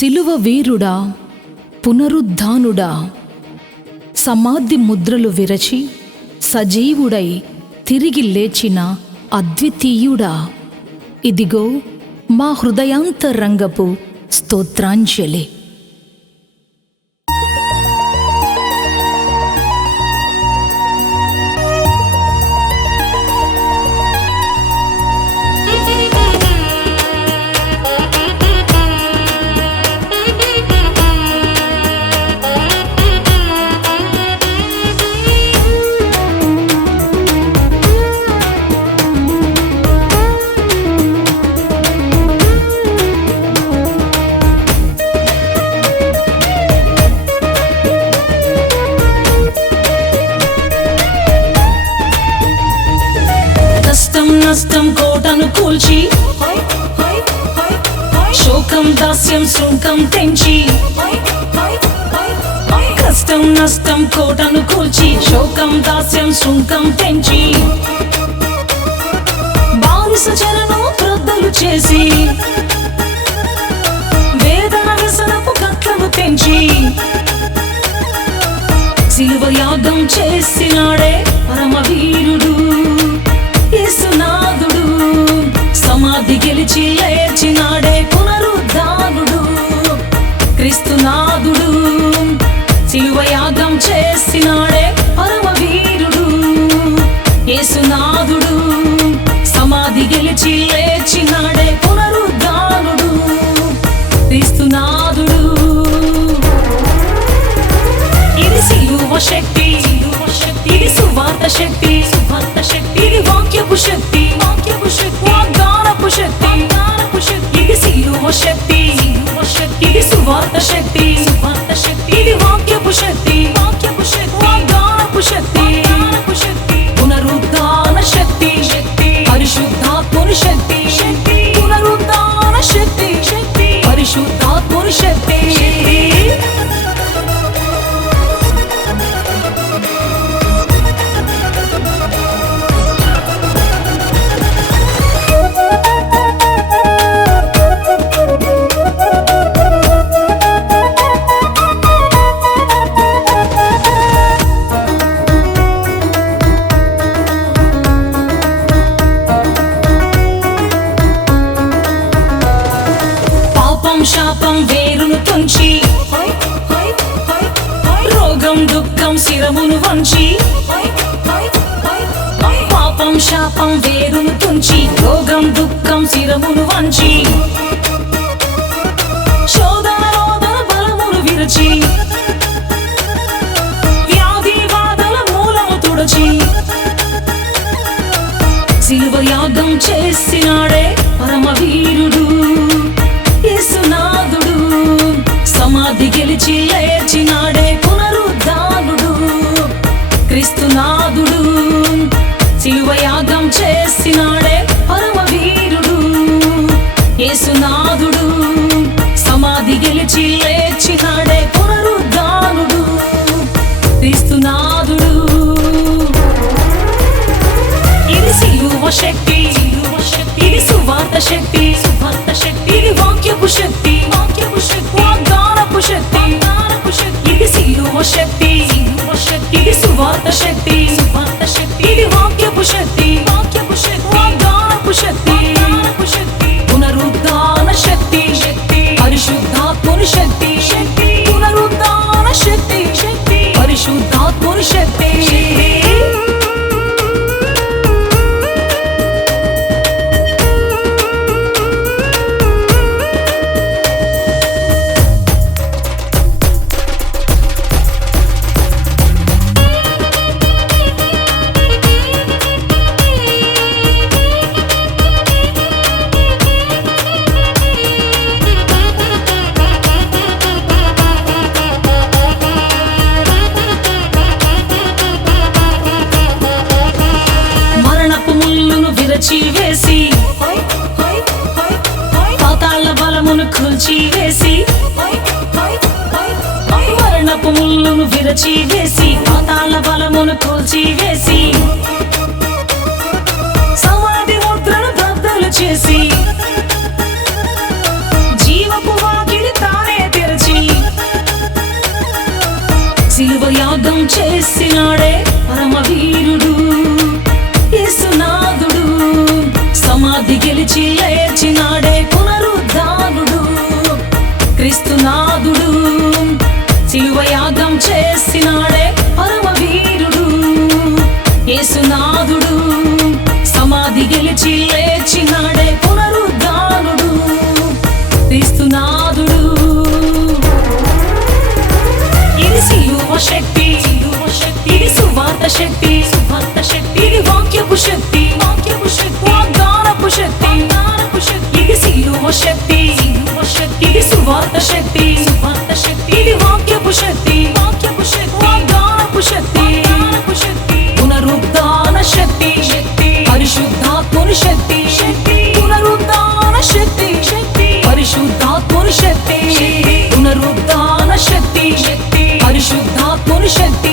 సిలువ వీరుడా, పునరుద్ధానుడా, సమాధి ముద్రలు విరచి సజీవుడై తిరిగి లేచిన అద్వితీయుడా, ఇదిగో మా హృదయాంతరంగపు స్తోత్రాంజలి. నష్టం కోటను కూల్చి, శోకం దాస్యం శృంఖం తెంచి, కష్టం నష్టం కోటను కూల్చి, శోకం దాస్యం శృంఖం తెంచి, బానిస జనను క్రొద్దలు చేసి, వేదన వ్యసనపు కట్లను తెంచి, సిలువ యాగం చేసినాడే పరమవీరుడు యేసునాథుడు. సమాధి గెలిచి లేచినాడే పునరుద్ధానుడు క్రీస్తునాథుడు. సిలువ యాగం చేసినాడే పరమవీరుడు యేసునాథుడు. సమాధి గెలిచి లేచినాడే పునరుద్ధానుడు క్రీస్తునాథుడు. ఇది సిలువ శక్తి, ఇది సువార్త శక్తి, ఇది వాక్యపు శక్తి, వాగ్దానపు శక్తి. ఇది సిలువ శక్తి, ఇది సువార్త శక్తి, ఇది వాక్యపు శక్తి, వాగ్దానపు శక్తి. పునరుద్ధాన శక్తి, పరిశుద్ధాత్ముని శక్తి, పునరుద్ధాన శక్తి, పరిశుద్ధాత్ముని శక్తి. శాపం వేరును తుంచి, రోగం దుఃఖం శిరమును వంచి, పాపం శాపం వేరును తుంచి, రోగం దుఃఖం శిరమును వంచి, శోధన రోదన బలమును విరచి, వ్యాధి బాధల మూలము తుడచి, సిలువ యాగం చేసినాడే పరమవీరుడు యేసునాథుడు. సమాధి గెలిచి లేచినాడే పునరుద్ధానుడు క్రీస్తునాథుడు. సిలువ యాగం చేసినాడే పరమవీరుడు యేసునాథుడు. సమాధి గెలిచి లేచినాడే పునరుద్ధానుడు క్రీస్తునాథుడు. ఇది సిలువ శక్తి, ఇది సువార్త శక్తి, ఇది వాక్యపు శక్తి, వాగ్దానపు శక్తి. ఇది సిలువ శక్తి, ఇది సువార్త శక్తి, ఇది వాక్యపు శక్తి, వాగ్దానపు శక్తి. పునరుద్ధాన శక్తి, పరిశుద్ధాత్ముని శక్తి, పునరుద్ధాన శక్తి, పరిశుద్ధాత్ముని శక్తి. వేసి, పాతాళ బలమును కూల్చి వేసి, మరణపు ముళ్ళును విరచి వేసి, పాతాళ బలమును కూల్చి వేసి, సమాధి ముద్రను బద్దలు చేసి, జీవపు వాకిలి తానే శక్తి వాగ్దానపు శక్తి ఇది సిలువ శక్తి ఇది సువార్త శక్తి ఇది వాక్యపు శక్తి వాగ్దానపు శక్తి పునరుద్ధాన శక్తి పరిశుద్ధాత్మని శక్తి పునరుద్ధాన శక్తి పరిశుద్ధాత్మని శక్తి పునరుద్ధాన శక్తి పరిశుద్ధాత్మని శక్తి